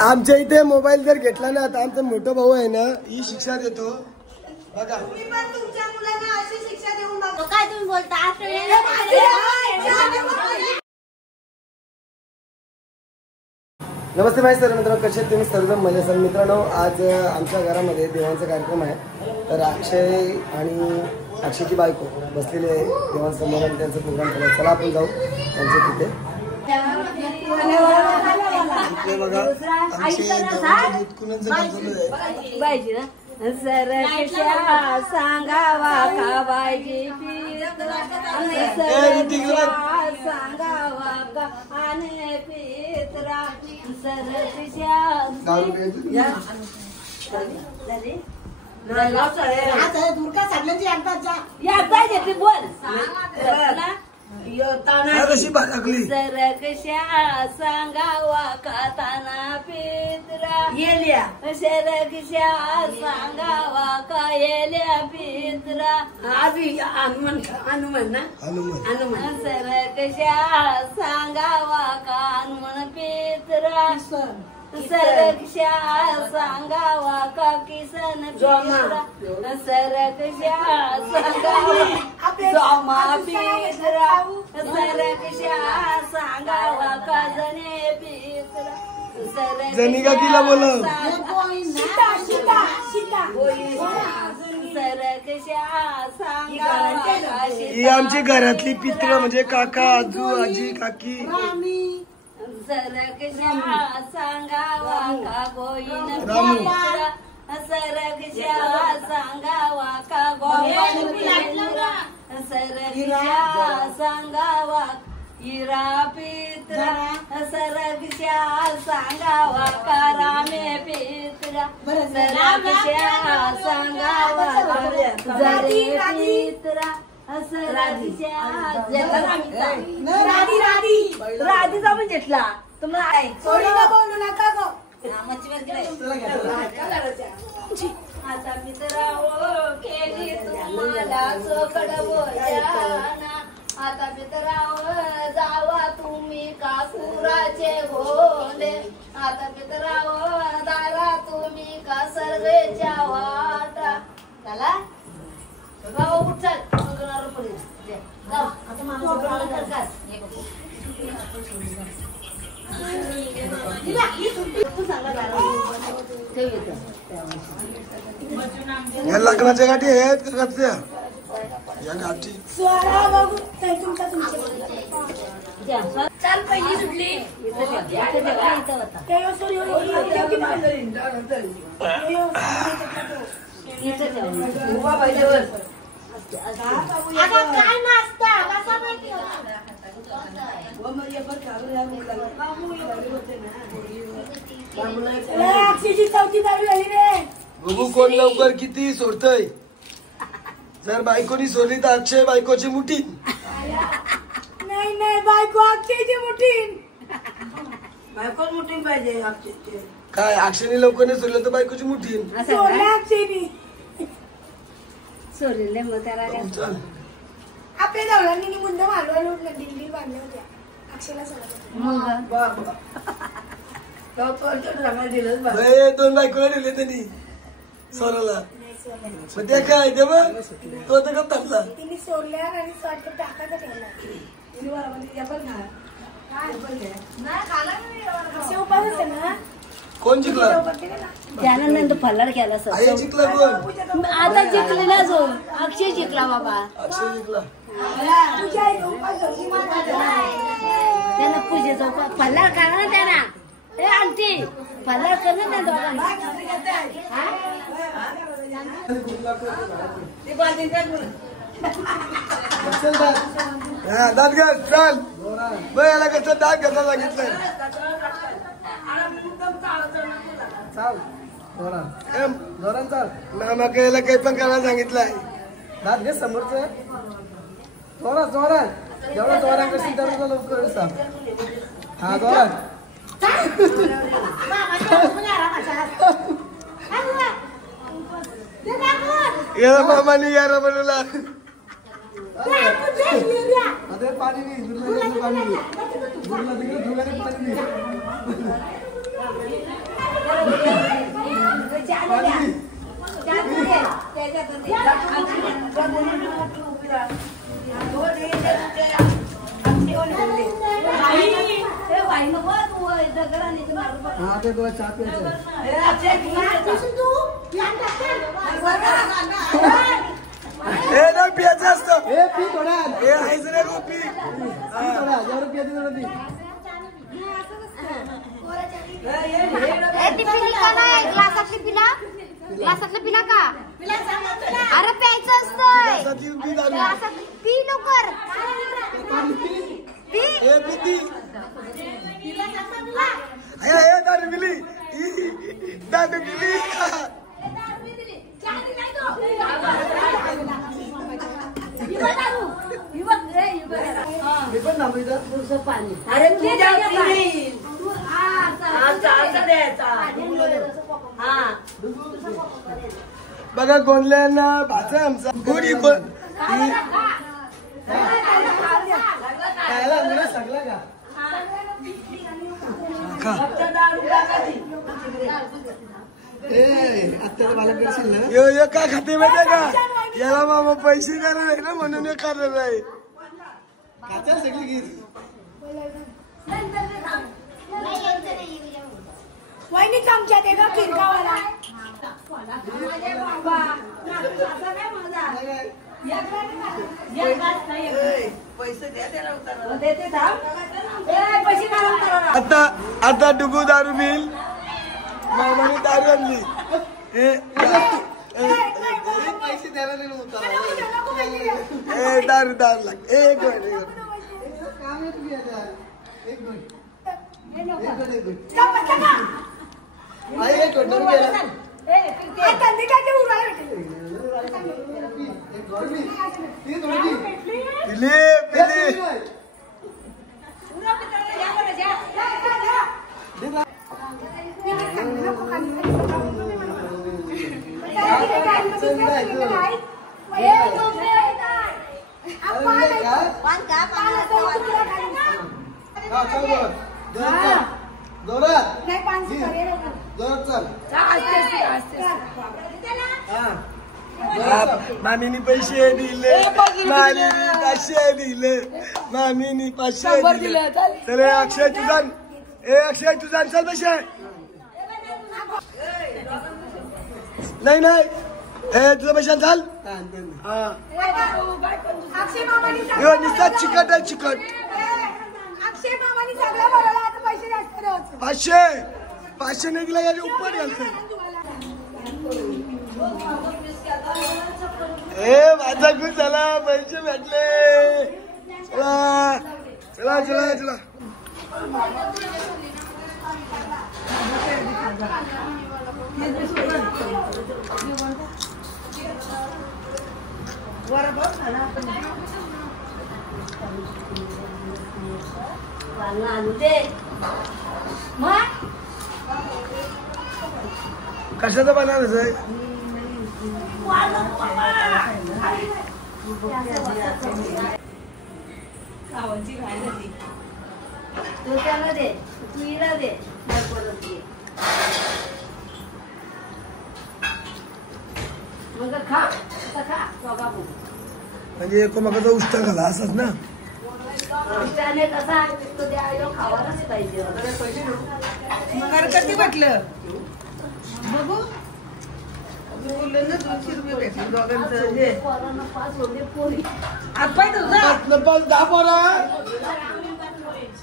आमच्या इथे मोबाईल जर घेतला ना तर आमचा मोठा भाऊ आहे ना ही शिक्षा देतो बघा. तुमच्या मुलांना अशी शिक्षा देऊन बघा. काय तुम्ही बोलता? नमस्ते भाई सर मित्रांनो, कसे तुम्ही सर्व मजा सर मित्रांनो. आज आमच्या घरामध्ये देवांचा कार्यक्रम आहे. तर अक्षय आणि अक्षयची बायको बसलेली आहे देवांसमोर आणि त्यांचा प्रोग्राम केला. चला आपण जाऊ त्यांच्या तिथे. इकडे बघा आमचे दूध कुणाचं आहे. सरकशा सांगावा का बायजी सांगावा का आने पित्रा सरकशा दुर्गा सगळ्यांची एकदा येते बोल सरकशा सांगावा का ताना पित्रा सरकशा सांगावा का येल्या पित्रा हनुमान ना हनुमान सरकशा सांगावा का हनुमान पित्रा सरकशा सांगावा का किसन पित्रा सरकशा सांगावा पित्रा सरकशा सांगावा का जने पित्रा जनी का किला बोला सरकशा सांगावा ही आमची घरातली पित्र म्हणजे काका आजू आजी काकी. सरकशा सांगावा का गोईन पित्रा सरकशा सांगावा का गोईन पित्रा सरकशा सांगावा हिरा पित्रा सरकशा सांगावा का रामे पित्रा सरकशा सांगावा जरे पित्रा राधीचा पण घेतला तुम्हाला बोलू नका गो. आता मित्राओ केली तुम्हाला चोकड बोजाना. आता मित्राओ जावा तुम्ही काकुराचे घोंडे. आता मित्राओ दारा तुम्ही का सर्वेच्या वाटा. चला बाबा उठल या लग्नाच्या गाठी आहेत का कसल्या या गाठी. चाल पहिली सुटली काय नाचता बघू कोण लवकर किती सोडतय. जर बायकोनी सोडली तर अक्षय बायकोची मुठी. नाही बायको अक्षयची मुठी. बायकोच मुठी पाहिजे अक्षयची. काय अक्षयने लवकर नाही सोडलं तर बायकोची मुठी. अक्षयनी सोडले मग त्याला आपल्या जवळांनी मुंद मालवायला दिल्ली बांधल्या होत्या अक्षयला सोडत. दोन बायकोला दिले त्यांनी सोडायला. मग त्या काय ते बघ तो तर थांबला. तिने सोडल्या आणि टाकायचा ठेवला. उपास ना कोण जिंकला. त्यानंतर फल्लार केला सर. जिंकला कोण आता जिंकलेला जो अक्षय जिंकला बाबा. अक्षय जिंकला. त्यानं पूजेचा फल्लार करा ना त्यांना. ए आंटी फल्लार कर ना त्या दोघांना. दात घ्या चल याला कसं दात घ्यायला सांगितलंय. मामा याला काही पण करायला सांगितलंय. दात घे समोरच जोरात जोरात जेवढा जोरात करशील तेवढा लवकर सांग. हा जोरात याला मामाने यारा बनवला. आता पाणी नाही दुर्ला पाणी नाही दुर्ला तिकडे धुगाने पाणी नाही हा ते तुला चहा प्यायचा नाही पियाचं असतं हे पी थोडा हे आहेच रे गोपी थोडा जेवढं पियाचं तेवढं पी ग्लासातलं पिला का अरे प्यायचं असतंय ग्लासात पी लवकर पी दारू मिली दारू मिली मी पण थांबू इथं पाणी अरे तुझ्या द्यायचा बघा गोंडल्यांना भाचा आमचा गोडी खायला अंगणा सगळा का ए आता मला करशील ना यो का खाते माहिती का याला मामा पैसे देणार नाही ना म्हणून करणार नाही खात्याला सगळी गीर वहिनीच आमच्या ते का खिरकावाला आता डुगू दारू मिल मामाने दारू आणली पैसे द्यायला नाही होता दारू लाग एक मिनिट काम आहे तुम्ही आता एक मिनिट आई एक मिनिट मामीनी पैसे दिले मामीनी 500 दिले मामीनी 500 दिले तर अक्षय तुझा चल पैसे नाही तुझं पैसे चाल निस्ता चिकट आहे चिकट 500 नाही दिला याच्या उपर घालते माझा खूप झाला पैसे भेटले चला कशाचं बनायचं आहे तू त्याला दे तू हिला दे मग खा म्हणजे एकोमाकाचा उष्टा घाला असंच ना त्याने कसा तो द्या खावायलाच पाहिजे कधी म्हटलं बघू बोललं ना 200 रुपये भेटले दोघांचं हे 5 होते पोरी आपाय तुझा 10 पोरा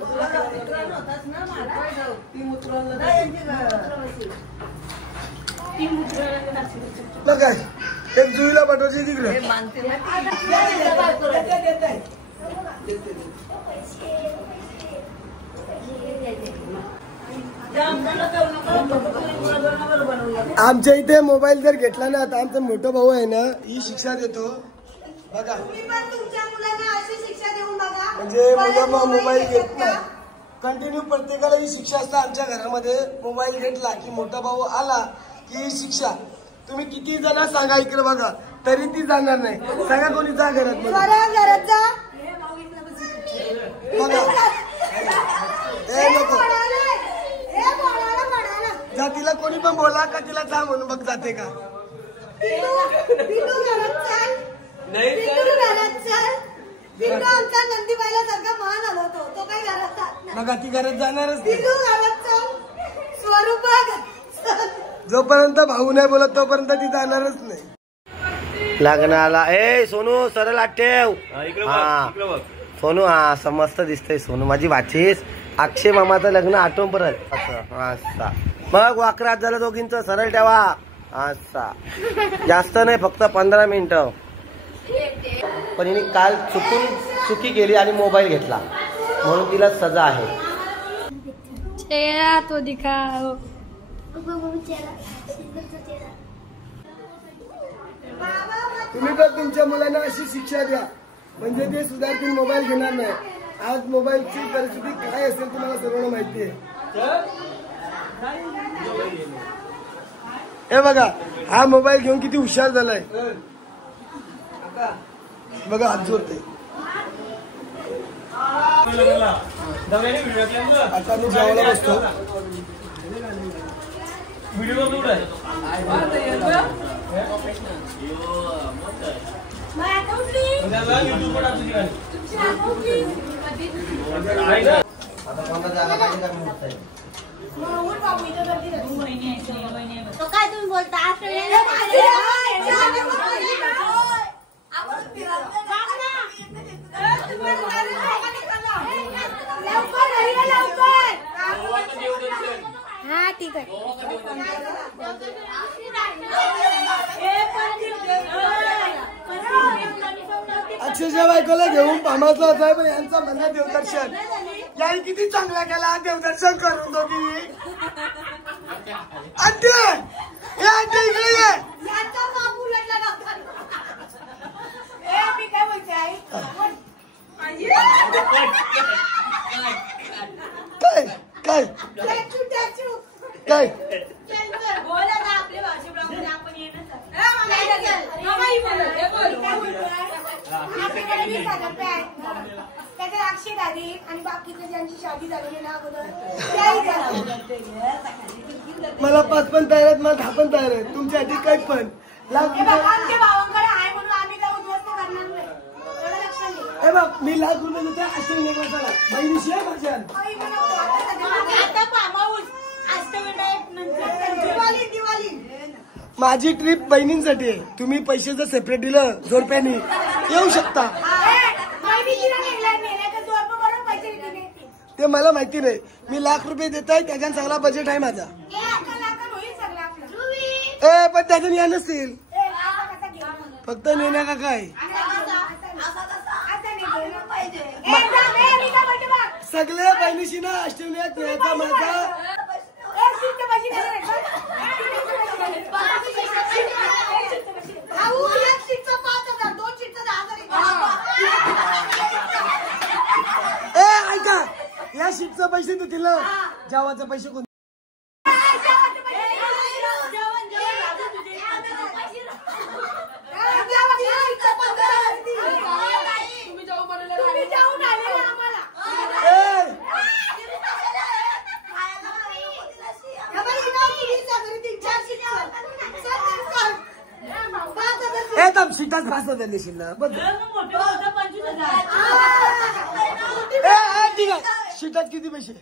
होताच ना मारपाय जाऊ ती मुत्राला काय एक जुईला पाठवायची तिकडे मानते आमच्या इथे मोबाईल जर घेतला ना आता आमचा मोठा भाऊ आहे ना ही शिक्षा देतो बघा म्हणजे मुलं मोबाईल घेत नाही कंटिन्यू प्रत्येकाला ही शिक्षा असते आमच्या घरामध्ये मोबाईल घेतला की मोठा भाऊ आला की ही शिक्षा तुम्ही किती जण सांगा इकडे बघा तरी ती जाणार नाही. सांगा कोणी जा घरात म्हणून. घरात जा. बघा ए नको जा, तिला कोणी पण बोला का तिला जा म्हणून बघ जाते का. बघा ती घरात जाणारच नाही. जोपर्यंत भाऊ नाही बोलत तोपर्यंत ती जाणारच नाही. लग्नाला ए सोनू सरळ ठेव. हा सोनू, हा समस्त दिसतंय सोनू माझी वाचीस. अक्षय मामाचं लग्न आठवण परत असा. मग वाकरात झालं दोघींचं, सरळ ठेवा असा. जास्त नाही, फक्त 15 मिनिटं. पण हिने काल चुकी केली आणि मोबाईल घेतला म्हणून तिला सजा आहे. चेहरा तो दिखाओ. तुम्ही पण तुमच्या मुलांना अशी शिक्षा द्या म्हणजे ते सुधारतील, मोबाईल घेणार नाही. आज मोबाईलची परिस्थिती काय असेल तुम्हाला सर्वांना माहिती आहे. हे बघा हा मोबाईल घेऊन किती हुशार झालाय. बघा हात जोडते. आता मी जेवायला बसतो. तो काय तुम्ही बोलता. हा ठीक आहे. अक्षरशः बायकोला घेऊन पामातला होता पण यांचा म्हणणं देवदर्शन. याने किती चांगला केला देवदर्शन करून दोघी. अंटे इकडे ये. काय काय अक्षय दादी आणि बाकीचे ज्यांची शादी झालेली ना अगोदर मला 5 पण तयार आहेत, मला 10 पण तयार आहेत. तुमच्यासाठी काही पण आमच्या भावांकडे आहे म्हणून आम्ही काय उद्ध्वस्त करणार नाही. एवढं लक्षात घे. हे बघ मी लाख रुपये देते अष्टविनायकाला. बहिणीशी आहे माझ्या. आता पामाऊस अष्टविनायक नंतर दिवाळी. माझी ट्रिप बहिणींसाठी आहे. तुम्ही पैसे जर सेपरेट दिलं जोडप्यानी येऊ शकता. ते मला माहिती नाही. मी लाख रुपये देत आहे, त्याच्यानं चांगला बजेट आहे माझा. ए पण त्याच्यानं या नसतील, फक्त नेण्या का काय. सगळ्या बहिणीशी ना अष्टविनायक न्यायचा माझा. ऐका या शीटचा पैसे देतील ना, जेवाचे पैसे कोण. एकदम शीटाच फास्ट देशील ना. ठीक आहे. शीटात किती पैसे.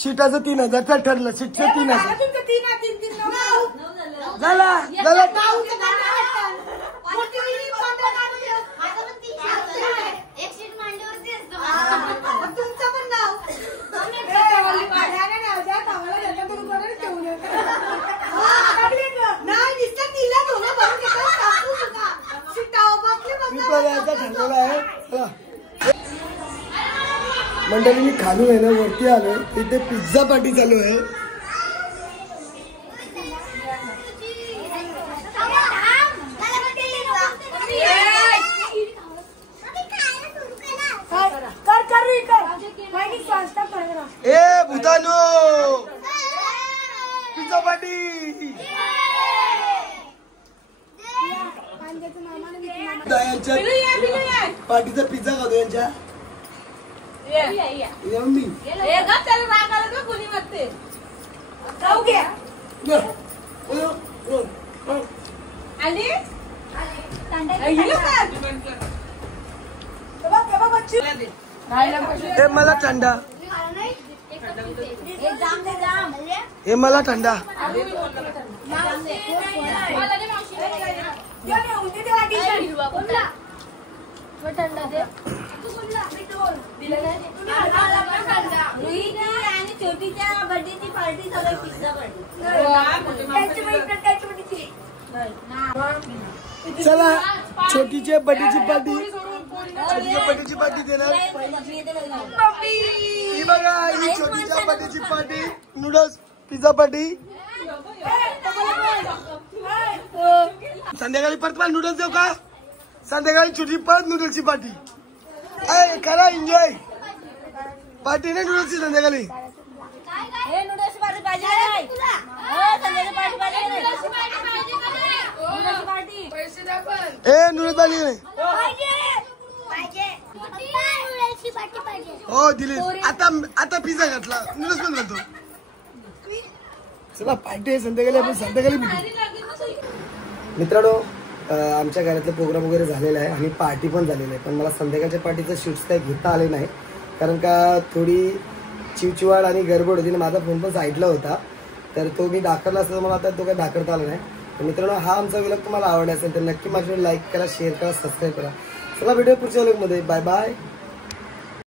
शीटाचं 3000 ठरलं. शीटचं 3000 झाला. ठरलेला आहे. मंडळी मी खाली आहे ना वरती आलो. तिथे पिझ्झा पार्टी चालू आहे. ए भूतानो पिझ्झा पार्टी. यांच्या पार्टीचा पिझ्झा खातो यांच्या मम्मी हे मला थंडा हे मला थंडा आणि छोटीच्या बर्थडेची पार्टी झाली पिझ्झा पार्टी. चला छोटीच्या बर्थडेची पार्टी छोटीच्या बर्थडेची पार्टी देणार ही बघा ही छोटीच्या बर्थडेची पार्टी नूडल्स पिझ्झा पार्टी संध्याकाळी परत मला नूडल्स देऊ का संध्याकाळी छोटी परत नूडल्सची पार्टी करा एन्जॉय पार्टी नाही नूडल्सची संध्याकाळी नूडल्स पार्टी नाही हो दिली आता पिझ्झा घातला नूडल्स पण घालतो चला पार्टी आहे संध्याकाळी आपण संध्याकाळी मित्रांनो आमच्या घरातले प्रोग्राम वगैरे झालेला आहे आणि पार्टी पण झालेली आहे पण मला संध्याकाळच्या पार्टीचं शूट्स काही घेता आले नाही कारण का थोडी चिवचिवाड आणि गडबड होती माझा फोन पण साईडला होता तर तो मी दाखवला असता मला आता तो काही दाखवता आला नाही तर मित्रांनो हा आमचा व्लॉग तुम्हाला आवडला असेल तर नक्की माझ्यावर लाईक करा शेअर करा सबस्क्राईब करा चला व्हिडिओ पुढच्या व्लॉगमध्ये बाय बाय.